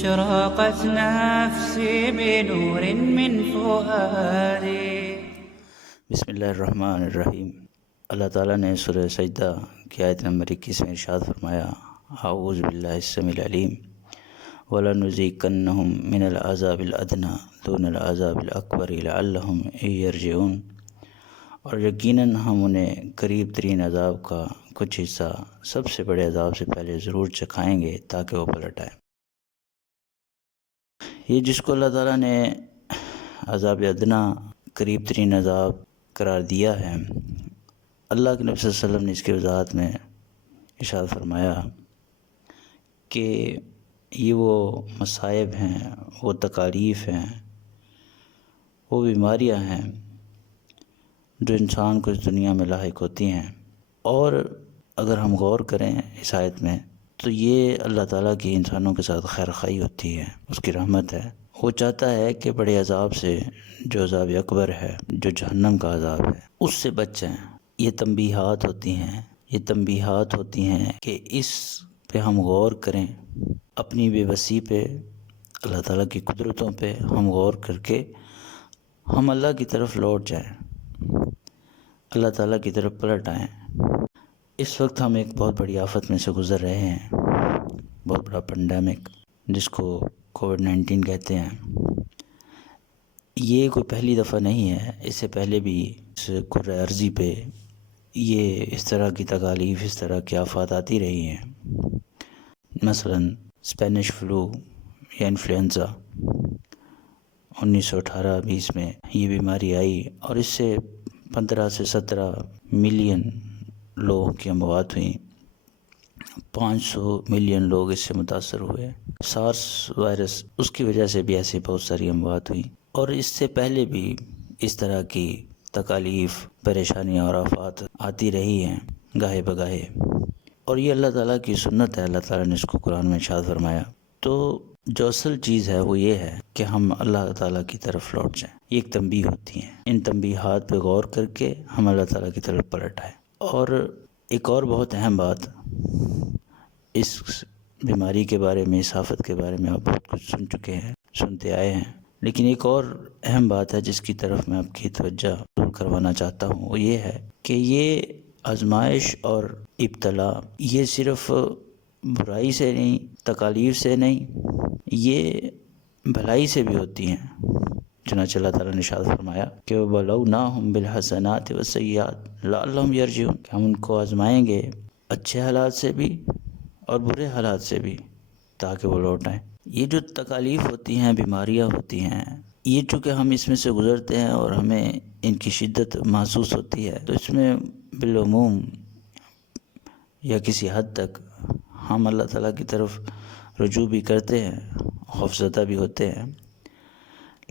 أشرقت نفسي بنور من فؤادي. بسم اللہ الرحمن الرحیم. اللہ تعالیٰ نے سورہ سجدہ کی آیت نمبر 21 میں ارشاد فرمایا، اعوذ باللہ السمیع العلیم وَلَنُذِيقَنَّهُم مِّنَ الْعَذَابِ الْأَدْنَىٰ دُونَ الْعَذَابِ الْأَكْبَرِ لَعَلَّهُمْ يَرْجِعُونَ، اور یقیناً ہم انہیں قریب ترین عذاب کا کچھ حصہ سب سے بڑے عذاب سے پہلے ضرور چکھائیں گے تاکہ وہ پلٹ آئیں۔ یہ جس کو اللہ تعالیٰ نے عذاب ادنیٰ قریب ترین عذاب قرار دیا ہے، اللہ کے نبی صلی اللہ علیہ وسلم نے اس کی وضاحت میں ارشاد فرمایا کہ یہ وہ مصائب ہیں، وہ تکالیف ہیں، وہ بیماریاں ہیں جو انسان کو اس دنیا میں لاحق ہوتی ہیں، اور اگر ہم غور کریں اس آیت میں تو یہ اللہ تعالیٰ کی انسانوں کے ساتھ خیر خواہی ہوتی ہے، اس کی رحمت ہے۔ وہ چاہتا ہے کہ بڑے عذاب سے، جو عذاب اکبر ہے، جو جہنم کا عذاب ہے، اس سے بچ جائیں۔ یہ تنبیہات ہوتی ہیں کہ اس پہ ہم غور کریں، اپنی بے بسی پہ، اللہ تعالیٰ کی قدرتوں پہ ہم غور کر کے ہم اللہ کی طرف لوٹ جائیں، اللہ تعالیٰ کی طرف پلٹ آئیں۔ اس وقت ہم ایک بہت بڑی آفت میں سے گزر رہے ہیں، بہت بڑا پینڈیمک جس کو کووڈ-19 کہتے ہیں۔ یہ کوئی پہلی دفعہ نہیں ہے، اس سے پہلے بھی اس کرۂ ارضی پہ یہ اس طرح کی تکالیف، اس طرح کی آفات آتی رہی ہیں۔ مثلا اسپینش فلو یا انفلوئنزا 1918-20 میں یہ بیماری آئی، اور اس سے 15 سے 17 ملین لوگوں کی اموات ہوئیں، 500 ملین لوگ اس سے متاثر ہوئے۔ سارس وائرس، اس کی وجہ سے بھی ایسی بہت ساری اموات ہوئیں، اور اس سے پہلے بھی اس طرح کی تکالیف، پریشانیاں اور آفات آتی رہی ہیں گاہے بگاہے، اور یہ اللہ تعالیٰ کی سنت ہے۔ اللہ تعالیٰ نے اس کو قرآن میں ارشاد فرمایا۔ تو جو اصل چیز ہے وہ یہ ہے کہ ہم اللہ تعالیٰ کی طرف لوٹ جائیں۔ یہ ایک تنبیہ ہوتی ہیں، ان تنبیہات پہ غور کر کے ہم اللہ تعالیٰ کی طرف پلٹ آئیں۔ اور ایک اور بہت اہم بات، اس بیماری کے بارے میں، اس آفت کے بارے میں آپ بہت کچھ سن چکے ہیں، سنتے آئے ہیں، لیکن ایک اور اہم بات ہے جس کی طرف میں آپ کی توجہ دور کروانا چاہتا ہوں، وہ یہ ہے کہ یہ آزمائش اور ابتلا یہ صرف برائی سے نہیں، تکالیف سے نہیں، یہ بھلائی سے بھی ہوتی ہیں۔ چنانچہ اللہ تعالیٰ نے ارشاد فرمایا کہ وَبَلَوْنَاهُمْ بِالْحَسَنَاتِ وَالسَّيِّئَاتِ لَعَلَّهُمْ يَرْجِعُونَ، کہ ہم ان کو آزمائیں گے اچھے حالات سے بھی اور برے حالات سے بھی تاکہ وہ لوٹ آئیں۔ یہ جو تکالیف ہوتی ہیں، بیماریاں ہوتی ہیں، یہ چونکہ ہم اس میں سے گزرتے ہیں اور ہمیں ان کی شدت محسوس ہوتی ہے، تو اس میں بالعموم یا کسی حد تک ہم اللہ تعالیٰ کی طرف رجوع بھی کرتے ہیں، خوفزدہ بھی ہوتے ہیں۔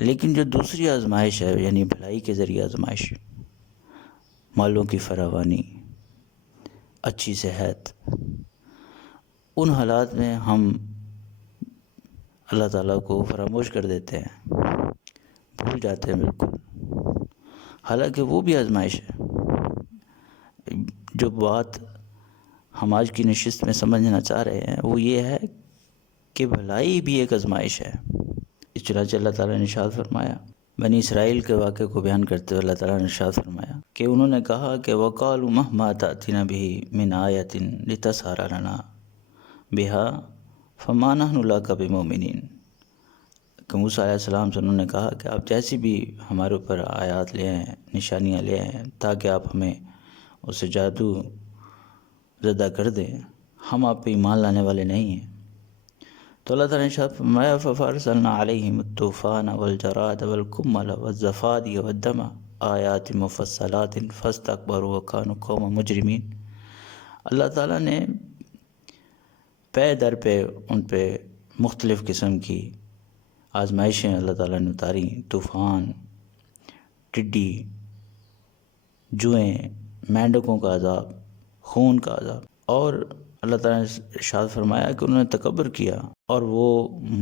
لیکن جو دوسری آزمائش ہے، یعنی بھلائی کے ذریعے آزمائش، مالوں کی فراوانی، اچھی صحت، ان حالات میں ہم اللہ تعالیٰ کو فراموش کر دیتے ہیں، بھول جاتے ہیں بالکل، حالانکہ وہ بھی آزمائش ہے۔ جو بات ہم آج کی نشست میں سمجھنا چاہ رہے ہیں وہ یہ ہے کہ بھلائی بھی ایک آزمائش ہے۔ اس چنانچہ اللہ تعالیٰ نے ارشاد فرمایا، بنی اسرائیل کے واقعے کو بیان کرتے ہوئے اللہ تعالیٰ نے ارشاد فرمایا کہ انہوں نے کہا کہ وَقَالُوا مَهْمَا تَأْتِنَا بِهِ مِنْ آيَةٍ لِتَسْحَرَ لَنَا بِهَا فَمَا نَحْنُ لَكَ بِمُؤْمِنِينَ، کہ موسیٰ علیہ السلام سے انہوں نے کہا کہ آپ جیسی بھی ہمارے اوپر آیات لے آئیں، نشانیاں لے آئیں تاکہ آپ ہمیں اسے جادو زدہ کر دیں، ہم آپ پہ ایمان لانے والے نہیں ہیں۔ تو اللہ تعالیٰ نے ارشاد فرمایا فَفَرْسَلْنَا عَلَيْهِمُ الطُّوفَانَ وَالْجَرَادَ وَالْقُمَّلَ وَالزَّفَادِيَ وَالدَّمَ آیَاتٍ مُفَصَّلَاتٍ فَاسْتَكْبَرُوا وَكَانُوا قَوْمًا مُجْرِمِينَ۔ اللہ تعالیٰ نے پے در پہ ان پہ مختلف قسم کی آزمائشیں اللہ تعالیٰ نے اتاری، طوفان، ٹڈی، جوئیں، مینڈکوں کا عذاب، خون کا عذاب، اور اللہ تعالیٰ نے ارشاد فرمایا کہ انہوں نے تکبر کیا اور وہ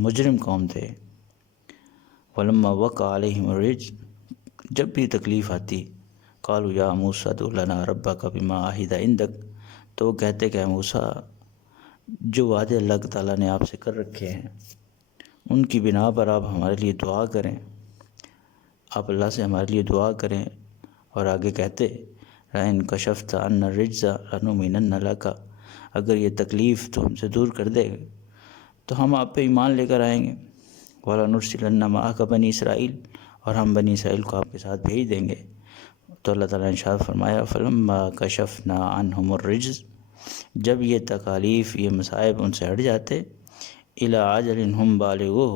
مجرم قوم تھے۔ وَلَمَّا وَقَعَ عَلَيْهِمُ الرِّجْزُ، جب بھی تکلیف آتی، قَالُوا يَا مُوسَىٰ ادْعُ لَنَا رَبَّكَ بِمَا عَهِدَ عِندَكَ، تو وہ کہتے کہ اے موسیٰ، جو وعدے اللہ تعالیٰ نے آپ سے کر رکھے ہیں ان کی بنا پر آپ ہمارے لیے دعا کریں، آپ اللہ سے ہمارے لیے دعا کریں۔ اور آگے کہتے رَإِن كَشَفْتَ عَنَّا الرِّجْزَ لَنُؤْمِنَنَّ لَكَ، اگر یہ تکلیف تو ہم سے دور کر دے تو ہم آپ پہ ایمان لے کر آئیں گے۔ وَلَنُرْسِلَنَّ مَعَكَ بَنِي اسرائیل، اور ہم بنی اسرائیل کو آپ کے ساتھ بھیج دیں گے۔ تو اللہ تعالیٰ نے ارشاد فرمایا فَلَمَّا كَشَفْنَا عَنْهُمُ الرِّجْزَ، جب یہ تکالیف، یہ مصائب ان سے ہٹ جاتے، إِلَىٰ عَجَلٍ هُمْ بَالِغُوهُ،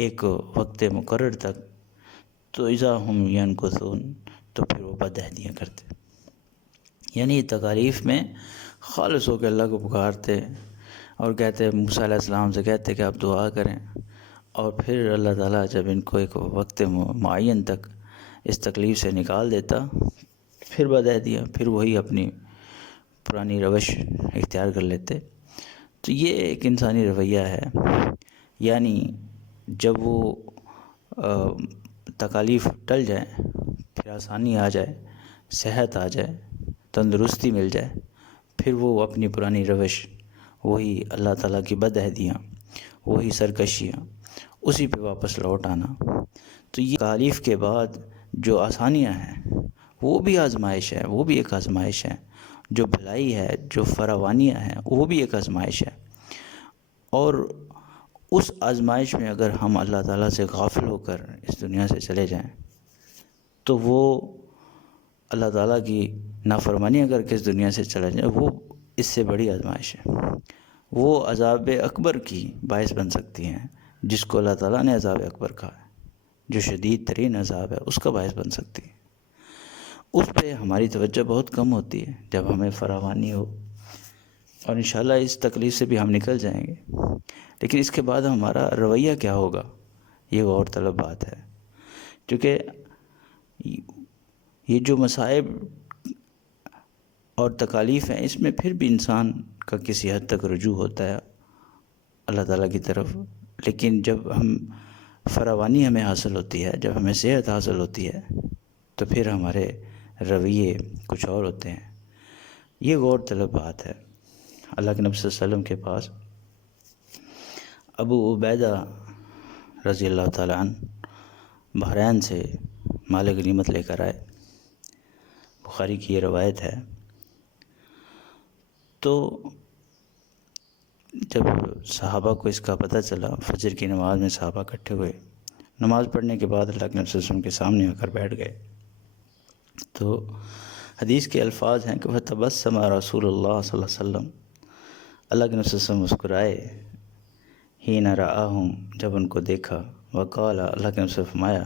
ایک وقت مقرر تک، تو اذا ہم ينکثون، تو پھر وہ بدعہدیاں کرتے۔ یعنی تکالیف میں خالص ہو کے اللہ کو پکارتے اور کہتے، موسیٰ علیہ السلام سے کہتے کہ آپ دعا کریں، اور پھر اللہ تعالیٰ جب ان کو ایک وقت معین تک اس تکلیف سے نکال دیتا، پھر بدعہدیاں، پھر وہی اپنی پرانی روش اختیار کر لیتے۔ تو یہ ایک انسانی رویہ ہے، یعنی جب وہ تکالیف ٹل جائیں، پھر آسانی آ جائے، صحت آ جائے، تندرستی مل جائے، پھر وہ اپنی پرانی روش، وہی اللہ تعالیٰ کی بدعہدیاں، وہی سرکشیاں، اسی پہ واپس لوٹ آنا۔ تو یہ تکالیف کے بعد جو آسانیاں ہیں وہ بھی آزمائش ہے، وہ بھی ایک آزمائش ہے، جو بھلائی ہے، جو فراوانیاں ہیں، وہ بھی ایک آزمائش ہے۔ اور اس آزمائش میں اگر ہم اللہ تعالیٰ سے غافل ہو کر اس دنیا سے چلے جائیں تو وہ اللہ تعالیٰ کی نافرمانی اگر کے اس دنیا سے چلے جائیں، وہ اس سے بڑی آزمائش ہے، وہ عذاب اکبر کی باعث بن سکتی ہیں، جس کو اللہ تعالیٰ نے عذاب اکبر کہا ہے، جو شدید ترین عذاب ہے، اس کا باعث بن سکتی ہے۔ اس پہ ہماری توجہ بہت کم ہوتی ہے جب ہمیں فراوانی ہو، اور انشاءاللہ اس تکلیف سے بھی ہم نکل جائیں گے، لیکن اس کے بعد ہمارا رویہ کیا ہوگا، یہ غور طلب بات ہے۔ کیونکہ یہ جو مصائب اور تکالیف ہیں، اس میں پھر بھی انسان کا کسی حد تک رجوع ہوتا ہے اللہ تعالیٰ کی طرف، لیکن جب ہم فراوانی ہمیں حاصل ہوتی ہے، جب ہمیں صحت حاصل ہوتی ہے، تو پھر ہمارے رویے کچھ اور ہوتے ہیں۔ یہ غور طلب بات ہے۔ اللہ کے نبی صلی اللہ علیہ وسلم کے پاس ابو عبیدہ رضی اللہ تعالیٰ عنہ بحرین سے مال غنیمت لے کر آئے، بخاری کی یہ روایت ہے۔ تو جب صحابہ کو اس کا پتہ چلا، فجر کی نماز میں صحابہ اکٹھے ہوئے، نماز پڑھنے کے بعد اللہ کے نبی صلی اللہ علیہ وسلم کے سامنے آ کر بیٹھ گئے، تو حدیث کے الفاظ ہیں کہ فَتَبَسَّمَ رسول اللہ صلی اللہ علیہ وسلم، اللہ کے نبی صلی اللہ علیہ وسلم مسکرائے، حین رآہم، جب ان کو دیکھا، وقال، اللہ کے نبی صلی اللہ علیہ وسلم فرمایا،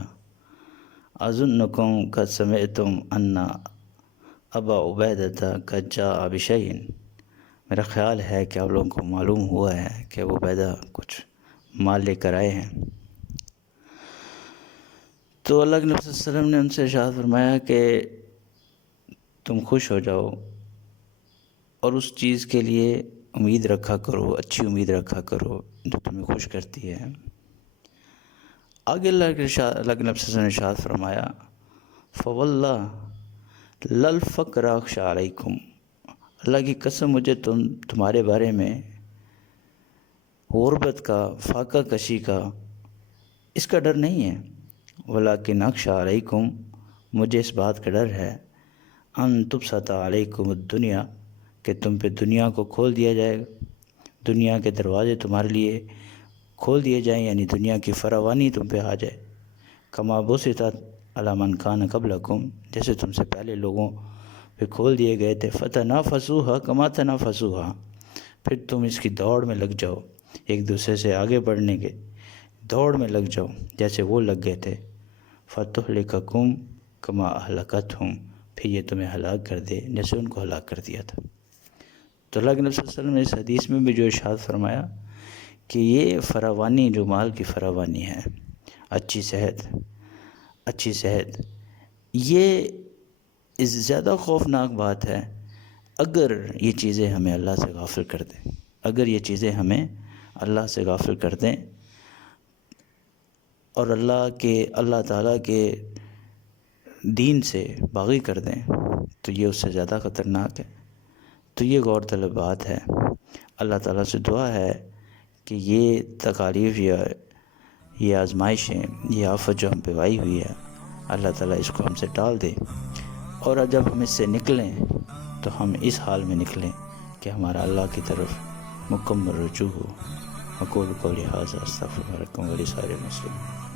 اظنکم قد سمعتم ان ابا عبیدہ قد جاء بشیء، میرا خیال ہے کہ آپ لوگوں کو معلوم ہوا ہے کہ ابو عبیدہ کچھ مال لے کر آئے ہیں۔ تو اللہ کے نبی صلی اللہ علیہ وسلم نے ان سے ارشاد فرمایا کہ تم خوش ہو جاؤ اور اس چیز کے لیے امید رکھا کرو، اچھی امید رکھا کرو جو تمہیں خوش کرتی ہے۔ آگے اللہ کے نبی صلی اللہ علیہ وسلم نے ارشاد فرمایا، فواللہ للفقر اخشی علیکم، اللہ کی قسم مجھے تمہارے بارے میں غربت کا، فاقہ کشی کا، اس کا ڈر نہیں ہے، ولیکن اخشی علیکم، مجھے اس بات کا ڈر ہے، ان تبسط علیکم الدنیا، کہ تم پہ دنیا کو کھول دیا جائے گا، دنیا کے دروازے تمہارے لیے کھول دیے جائیں، یعنی دنیا کی فراوانی تم پہ آ جائے، کما بسطت علی من کان قبلکم، جیسے تم سے پہلے لوگوں پہ کھول دیے گئے تھے، فتنافسوها کما تنافسوها، پھر تم اس کی دوڑ میں لگ جاؤ، ایک دوسرے سے آگے بڑھنے کے دوڑ میں لگ جاؤ جیسے وہ لگ گئے تھے، فتہلککم کما اہلکتہم، پھر یہ تمہیں ہلاک کر دے جیسے ان کو ہلاک کر دیا تھا۔ تو اللہ کے نبی صلی اللہ علیہ وسلم نے اس حدیث میں بھی جو ارشاد فرمایا کہ یہ فراوانی، جو مال کی فراوانی ہے، اچھی صحت، یہ اس زیادہ خوفناک بات ہے اگر یہ چیزیں ہمیں اللہ سے غافل کر دیں، اگر یہ چیزیں ہمیں اللہ سے غافل کر دیں اور اللہ تعالیٰ کے دین سے باغی کر دیں، تو یہ اس سے زیادہ خطرناک ہے۔ تو یہ غور طلب بات ہے۔ اللہ تعالیٰ سے دعا ہے کہ یہ تکالیف یا یہ آزمائشیں، یہ آفت جو ہم پہ آئی ہوئی ہے، اللہ تعالیٰ اس کو ہم سے ٹال دے، اور جب ہم اس سے نکلیں تو ہم اس حال میں نکلیں کہ ہمارا اللہ کی طرف مکمل رجوع ہو۔ اقول قولی ھذا استغفر اللہ لکم ولسائر المسلمین۔